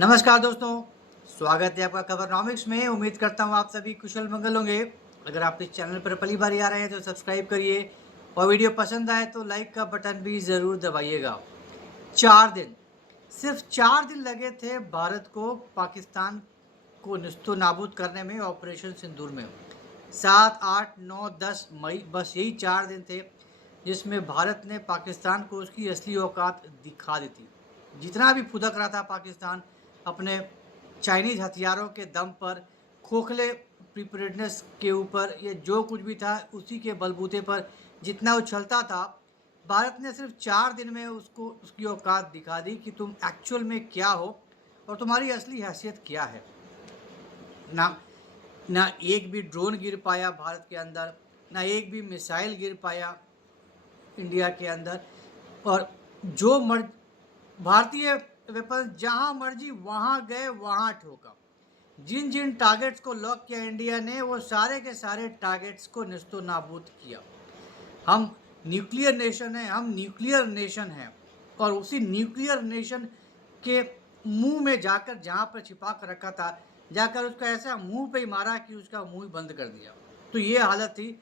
नमस्कार दोस्तों, स्वागत है आपका खबरनॉमिक्स में। उम्मीद करता हूँ आप सभी कुशल मंगल होंगे। अगर आप इस चैनल पर पहली बार आ रहे हैं तो सब्सक्राइब करिए और वीडियो पसंद आए तो लाइक का बटन भी ज़रूर दबाइएगा। 4 दिन, सिर्फ 4 दिन लगे थे भारत को पाकिस्तान को निस्तो नाबूद करने में ऑपरेशन सिंदूर में। 7, 8, 9, 10 मई, बस यही 4 दिन थे जिसमें भारत ने पाकिस्तान को उसकी असली औकात दिखा दी थी। जितना भी फुदक रहा था पाकिस्तान अपने चाइनीज़ हथियारों के दम पर, खोखले प्रिपेयर्डनेस के ऊपर, ये जो कुछ भी था उसी के बलबूते पर जितना उछलता था, भारत ने सिर्फ 4 दिन में उसको उसकी औकात दिखा दी कि तुम एक्चुअल में क्या हो और तुम्हारी असली हैसियत क्या है। ना ना एक भी ड्रोन गिर पाया भारत के अंदर, ना एक भी मिसाइल गिर पाया इंडिया के अंदर। और जो मर भारतीय वेपन जहां मर्जी वहां गए वहां ठोका। जिन जिन टारगेट्स को लॉक किया इंडिया ने, वो सारे के सारे टारगेट्स को निस्तो नाबूद किया। हम न्यूक्लियर नेशन हैं, हम न्यूक्लियर नेशन हैं और उसी न्यूक्लियर नेशन के मुंह में जाकर, जहां पर छिपा कर रखा था, जाकर उसका ऐसा मुंह पे ही मारा कि उसका मुंह ही बंद कर दिया। तो ये हालत थी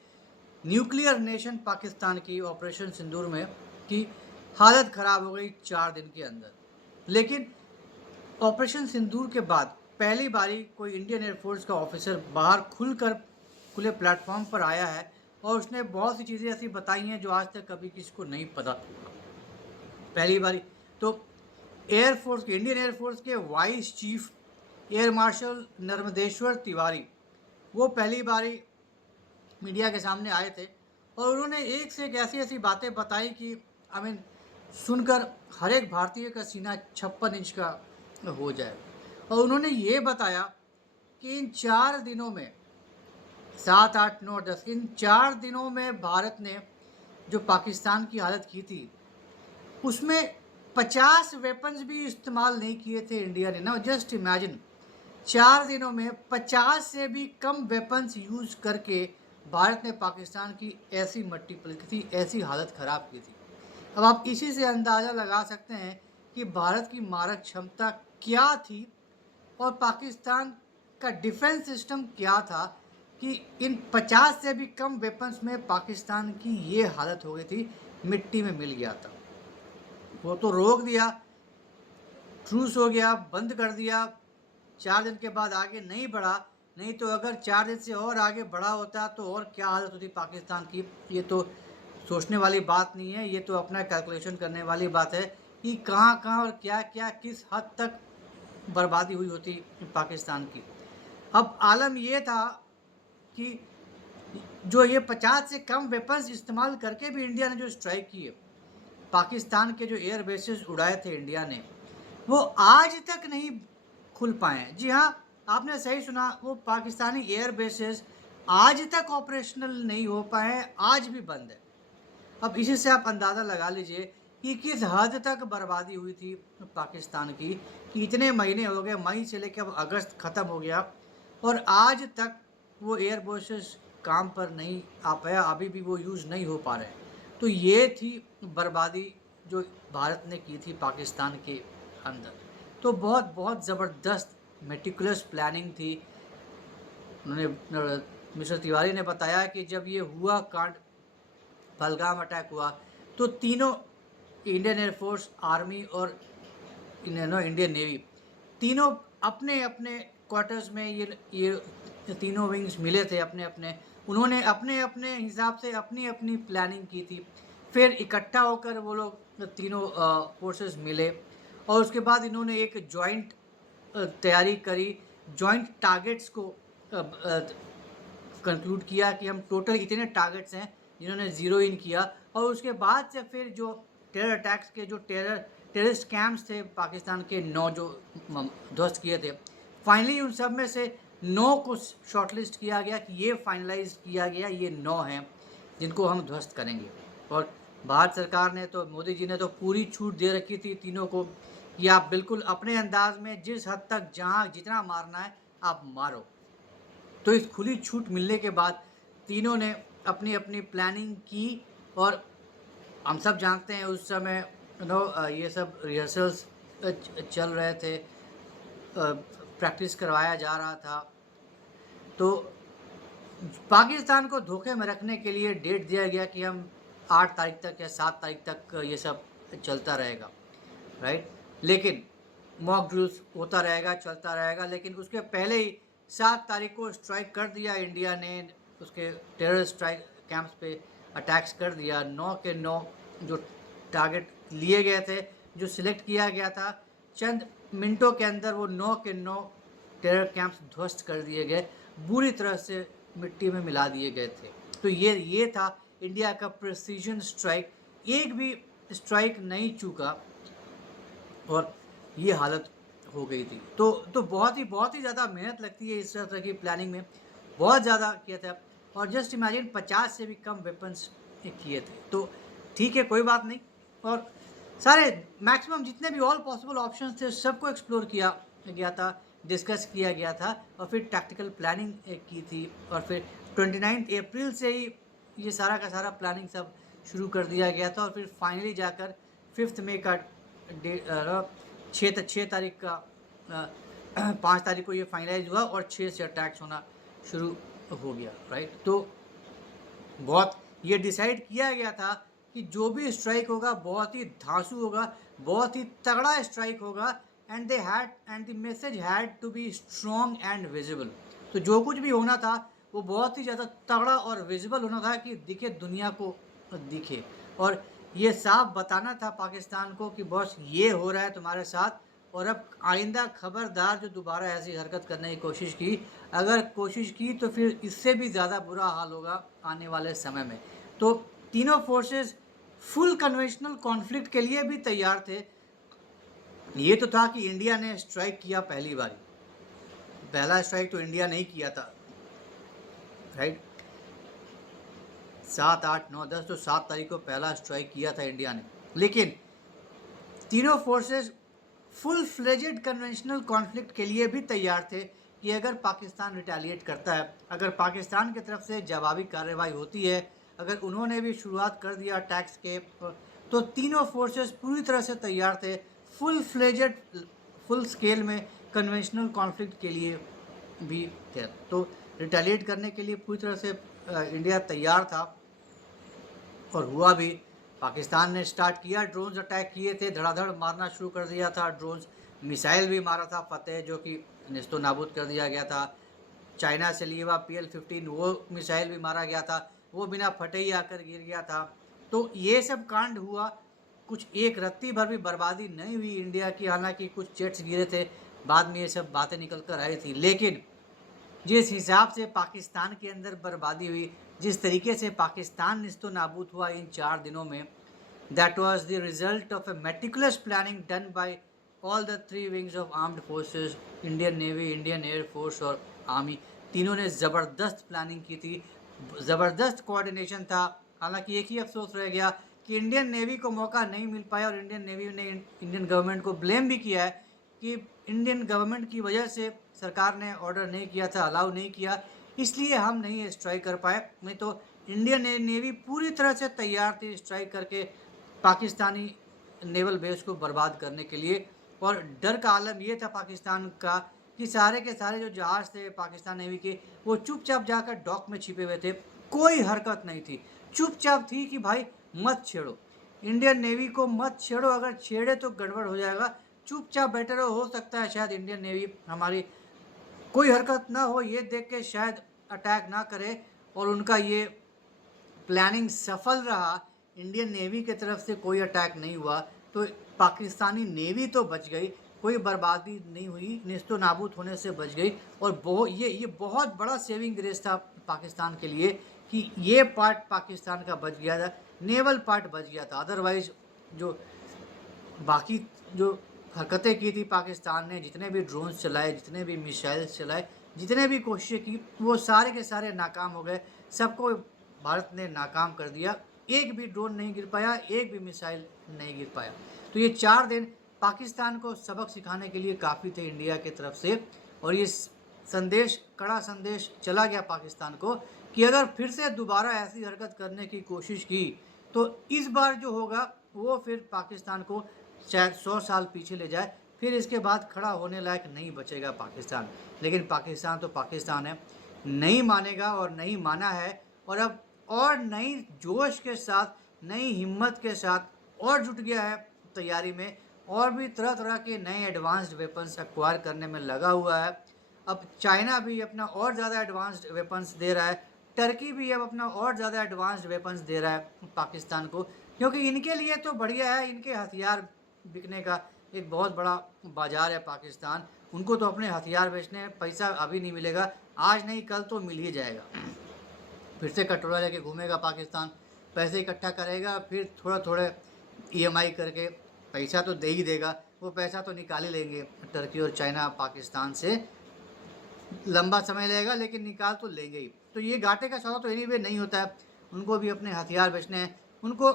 न्यूक्लियर नेशन पाकिस्तान की ऑपरेशन सिंदूर में कि हालत ख़राब हो गई 4 दिन के अंदर। लेकिन ऑपरेशन सिंदूर के बाद पहली बारी कोई इंडियन एयरफोर्स का ऑफिसर बाहर खुले प्लेटफॉर्म पर आया है और उसने बहुत सी चीज़ें ऐसी बताई हैं जो आज तक कभी किसी को नहीं पता थी। पहली बारी तो एयरफोर्स के इंडियन एयरफोर्स के vice chief air marshal Narmadeshwar Tiwari, वो पहली बारी मीडिया के सामने आए थे और उन्होंने एक से एक ऐसी ऐसी बातें बताई कि आई मीन सुनकर हर एक भारतीय का सीना 56 इंच का हो जाए। और उन्होंने ये बताया कि इन 4 दिनों में, 7, 8, 9, 10, इन 4 दिनों में भारत ने जो पाकिस्तान की हालत की थी उसमें 50 वेपन्स भी इस्तेमाल नहीं किए थे इंडिया ने। ना जस्ट इमेजिन, 4 दिनों में 50 से भी कम वेपन्स यूज करके भारत ने पाकिस्तान की ऐसी मट्टी पलटी थी, ऐसी हालत ख़राब की थी। अब आप इसी से अंदाज़ा लगा सकते हैं कि भारत की मारक क्षमता क्या थी और पाकिस्तान का डिफेंस सिस्टम क्या था कि इन 50 से भी कम वेपन्स में पाकिस्तान की ये हालत हो गई थी, मिट्टी में मिल गया था। वो तो रोक दिया, ट्रूस हो गया, बंद कर दिया, 4 दिन के बाद आगे नहीं बढ़ा। नहीं तो अगर 4 दिन से और आगे बढ़ा होता तो और क्या हालत होती पाकिस्तान की, ये तो सोचने वाली बात नहीं है। ये तो अपना कैलकुलेशन करने वाली बात है कि कहाँ कहाँ और क्या क्या किस हद तक बर्बादी हुई होती पाकिस्तान की। अब आलम ये था कि जो ये 50 से कम वेपन्स इस्तेमाल करके भी इंडिया ने जो स्ट्राइक की है, पाकिस्तान के जो एयर बेसेस उड़ाए थे इंडिया ने, वो आज तक नहीं खुल पाए हैं। जी हाँ, आपने सही सुना, वो पाकिस्तानी एयर बेसेस आज तक ऑपरेशनल नहीं हो पाए हैं, आज भी बंद है। अब इसी से आप अंदाज़ा लगा लीजिए कि किस हद तक बर्बादी हुई थी पाकिस्तान की, कि इतने महीने हो गए, मई से लेकर अब अगस्त ख़त्म हो गया और आज तक वो एयर बेसेस काम पर नहीं आ पाया, अभी भी वो यूज़ नहीं हो पा रहे हैं। तो ये थी बर्बादी जो भारत ने की थी पाकिस्तान के अंदर। तो बहुत बहुत ज़बरदस्त मेटिकुलस प्लानिंग थी। उन्होंने मिस्टर तिवारी ने बताया कि जब ये हुआ कांड, पहलगाम अटैक हुआ, तो तीनों इंडियन एयरफोर्स, आर्मी और इंडियन नेवी, तीनों अपने अपने क्वार्टर्स में ये तीनों विंग्स मिले थे अपने अपने। उन्होंने अपने अपने हिसाब से अपनी अपनी प्लानिंग की थी। फिर इकट्ठा होकर वो लोग तीनों फोर्सेस मिले और उसके बाद इन्होंने एक जॉइंट तैयारी करी, जॉइंट टारगेट्स को कंक्लूड किया कि हम टोटल इतने टारगेट्स हैं जिन्होंने ज़ीरो इन किया। और उसके बाद से फिर जो टेरर अटैक्स के जो टेररिस्ट कैंप्स थे पाकिस्तान के 9 जो ध्वस्त किए थे, फाइनली उन सब में से 9 को शॉर्टलिस्ट किया गया कि ये फाइनलाइज किया गया, ये 9 हैं जिनको हम ध्वस्त करेंगे। और भारत सरकार ने तो, मोदी जी ने तो पूरी छूट दे रखी थी तीनों को कि आप बिल्कुल अपने अंदाज में जिस हद तक जहाँ जितना मारना है आप मारो। तो इस खुली छूट मिलने के बाद तीनों ने अपनी अपनी प्लानिंग की और हम सब जानते हैं उस समय ये सब रिहर्सल्स चल रहे थे। प्रैक्टिस करवाया जा रहा था। तो पाकिस्तान को धोखे में रखने के लिए डेट दिया गया कि हम 8 तारीख तक या 7 तारीख तक ये सब चलता रहेगा, राइट। लेकिन मॉक ड्रिल्स होता रहेगा, चलता रहेगा, लेकिन उसके पहले ही 7 तारीख को स्ट्राइक कर दिया इंडिया ने, उसके टेरर स्ट्राइक कैंप्स पे अटैक्स कर दिया। 9 के 9 जो टारगेट लिए गए थे, जो सिलेक्ट किया गया था, चंद मिनटों के अंदर वो 9 के 9 टेरर कैंप्स ध्वस्त कर दिए गए, बुरी तरह से मिट्टी में मिला दिए गए थे। तो ये था इंडिया का प्रिसीजन स्ट्राइक, एक भी स्ट्राइक नहीं चूका और ये हालत हो गई थी। तो बहुत ही ज़्यादा मेहनत लगती है इस तरह की प्लानिंग में, बहुत ज़्यादा किया था। और जस्ट इमेजिन 50 से भी कम वेपन्स किए थे। तो ठीक है, कोई बात नहीं। और सारे मैक्सिमम जितने भी ऑल पॉसिबल ऑप्शंस थे सबको एक्सप्लोर किया गया था, डिस्कस किया गया था, और फिर टैक्टिकल प्लानिंग की थी। और फिर 29 अप्रैल से ही ये सारा का सारा प्लानिंग सब शुरू कर दिया गया था। और फिर फाइनली जाकर 5 मई का 6 तारीख का 5 तारीख को ये फाइनलाइज हुआ और 6 से अटैक्स होना शुरू हो गया, राइट। तो बहुत ये डिसाइड किया गया था कि जो भी स्ट्राइक होगा बहुत ही धांसू होगा, बहुत ही तगड़ा स्ट्राइक होगा, and the message had to be strong and visible. तो जो कुछ भी होना था वो बहुत ही ज़्यादा तगड़ा और विजिबल होना था कि दिखे, दुनिया को दिखे। और ये साफ बताना था पाकिस्तान को कि बॉस ये हो रहा है तुम्हारे साथ, और अब आइंदा खबरदार जो दोबारा ऐसी हरकत करने की कोशिश की, अगर कोशिश की तो फिर इससे भी ज़्यादा बुरा हाल होगा आने वाले समय में। तो तीनों फोर्सेस फुल कन्वेंशनल कॉन्फ्लिक्ट के लिए भी तैयार थे। ये तो था कि इंडिया ने स्ट्राइक किया पहली बार, पहला स्ट्राइक तो इंडिया नहीं किया था, राइट। 7, 8, 9, 10 तो 7 तारीख को पहला स्ट्राइक किया था इंडिया ने। लेकिन तीनों forces full fledged conventional conflict के लिए भी तैयार थे कि अगर पाकिस्तान रिटेलिएट करता है, अगर पाकिस्तान की तरफ से जवाबी कार्रवाई होती है, अगर उन्होंने भी शुरुआत कर दिया अटैक्स के, तो तीनों फोर्सेस पूरी तरह से तैयार थे फुल फ्लेजेड, फुल स्केल में कन्वेंशनल कॉन्फ्लिक्ट के लिए भी थे। तो रिटेलिएट करने के लिए पूरी तरह से इंडिया तैयार था, और हुआ भी। पाकिस्तान ने स्टार्ट किया, ड्रोन्स अटैक किए थे, धड़ाधड़ मारना शुरू कर दिया था ड्रोन्स, मिसाइल भी मारा था फतेह, जो कि निस्तो नाबूद कर दिया गया था। चाइना से लिए हुआ PL-15 वो मिसाइल भी मारा गया था, वो बिना फटे ही आकर गिर गया था। तो ये सब कांड हुआ, कुछ एक रत्ती भर भी बर्बादी नहीं हुई इंडिया की, हालांकि कुछ जेट्स गिरे थे, बाद में ये सब बातें निकल कर आई थी। लेकिन जिस हिसाब से पाकिस्तान के अंदर बर्बादी हुई, जिस तरीके से पाकिस्तान निस्तो नाबूद हुआ इन 4 दिनों में, that was the result of A meticulous planning done by all the 3 wings of armed forces, Indian navy, Indian air force और आर्मी। तीनों ने ज़बरदस्त प्लानिंग की थी, ज़बरदस्त कोऑर्डिनेशन था। हालांकि एक ही अफसोस रह गया कि इंडियन नेवी को मौका नहीं मिल पाया, और इंडियन नेवी ने इंडियन गवर्नमेंट को ब्लेम भी किया है कि इंडियन गवर्नमेंट की वजह से सरकार ने ऑर्डर नहीं किया था, अलाउ नहीं किया, इसलिए हम नहीं स्ट्राइक कर पाए। नहीं तो इंडियन नेवी पूरी तरह से तैयार थी स्ट्राइक करके पाकिस्तानी नेवल बेस को बर्बाद करने के लिए। और डर का आलम ये था पाकिस्तान का कि सारे के सारे जो जहाज़ थे पाकिस्तान नेवी के, वो चुपचाप जाकर डॉक में छिपे हुए थे, कोई हरकत नहीं थी, चुपचाप थी कि भाई मत छेड़ो, इंडियन नेवी को मत छेड़ो, अगर छेड़े तो गड़बड़ हो जाएगा, चुपचाप बैठे रहो। हो सकता है शायद इंडियन नेवी हमारी कोई हरकत ना हो ये देख के शायद अटैक ना करे, और उनका ये प्लानिंग सफल रहा, इंडियन नेवी की तरफ से कोई अटैक नहीं हुआ, तो पाकिस्तानी नेवी तो बच गई, कोई बर्बादी नहीं हुई, निस्तो नाबूद होने से बच गई। और ये बहुत बड़ा सेविंग ग्रेस था पाकिस्तान के लिए कि ये पार्ट पाकिस्तान का बच गया था, नेवल पार्ट बच गया था। अदरवाइज जो बाकी जो हरकतें की थी पाकिस्तान ने, जितने भी ड्रोन्स चलाए, जितने भी मिसाइल्स चलाए, जितने भी कोशिशें की, वो सारे के सारे नाकाम हो गए, सबको भारत ने नाकाम कर दिया, एक भी ड्रोन नहीं गिर पाया, एक भी मिसाइल नहीं गिर पाया। तो ये 4 दिन पाकिस्तान को सबक सिखाने के लिए काफ़ी थे इंडिया की तरफ से, और ये संदेश, कड़ा संदेश चला गया पाकिस्तान को कि अगर फिर से दोबारा ऐसी हरकत करने की कोशिश की तो इस बार जो होगा वो फिर पाकिस्तान को शायद 100 साल पीछे ले जाए, फिर इसके बाद खड़ा होने लायक नहीं बचेगा पाकिस्तान। लेकिन पाकिस्तान तो पाकिस्तान है, नहीं मानेगा और नहीं माना है, और अब और नई जोश के साथ, नई हिम्मत के साथ और जुट गया है तैयारी में, और भी तरह तरह के नए एडवांस्ड वेपन्स एक्वायर करने में लगा हुआ है। अब चाइना भी अपना और ज़्यादा एडवांस्ड वेपन्स दे रहा है, टर्की भी अब अपना और ज़्यादा एडवांस्ड वेपन्स दे रहा है पाकिस्तान को, क्योंकि इनके लिए तो बढ़िया है, इनके हथियार बिकने का एक बहुत बड़ा बाजार है पाकिस्तान। उनको तो अपने हथियार बेचने पैसा अभी नहीं मिलेगा, आज नहीं कल तो मिल ही जाएगा। फिर से कटोरा लेके घूमेगा पाकिस्तान, पैसे इकट्ठा करेगा, फिर थोड़ा थोड़ा ईएमआई करके पैसा तो दे ही देगा, वो पैसा तो निकाल ही लेंगे टर्की और चाइना पाकिस्तान से। लंबा समय लगेगा लेकिन निकाल तो लेंगे ही। तो ये घाटे का सौदा तो एनीवे नहीं होता है, उनको भी अपने हथियार बेचने हैं, उनको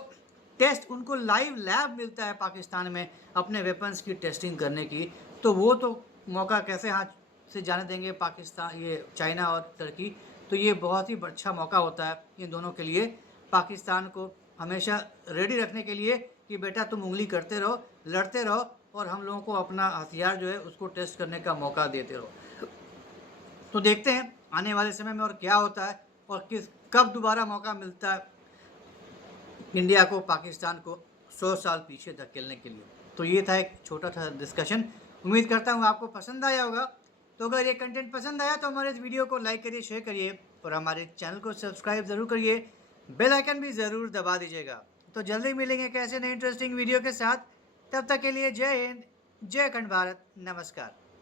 टेस्ट, उनको लाइव लैब मिलता है पाकिस्तान में अपने वेपन्स की टेस्टिंग करने की। तो वो तो मौका कैसे हाथ से जाने देंगे पाकिस्तान, ये चाइना और टर्की। तो ये बहुत ही अच्छा मौका होता है इन दोनों के लिए, पाकिस्तान को हमेशा रेडी रखने के लिए कि बेटा तुम उंगली करते रहो, लड़ते रहो, और हम लोगों को अपना हथियार जो है उसको टेस्ट करने का मौका देते रहो। तो देखते हैं आने वाले समय में और क्या होता है, और कब दोबारा मौका मिलता है इंडिया को पाकिस्तान को 100 साल पीछे धकेलने के लिए। तो ये था एक छोटा सा डिस्कशन, उम्मीद करता हूँ आपको पसंद आया होगा। तो अगर ये कंटेंट पसंद आया तो हमारे इस वीडियो को लाइक करिए, शेयर करिए, और हमारे चैनल को सब्सक्राइब ज़रूर करिए, बेल आइकन भी ज़रूर दबा दीजिएगा। तो जल्दी मिलेंगे कैसे नए इंटरेस्टिंग वीडियो के साथ, तब तक के लिए जय हिंद, जय अखंड भारत, नमस्कार।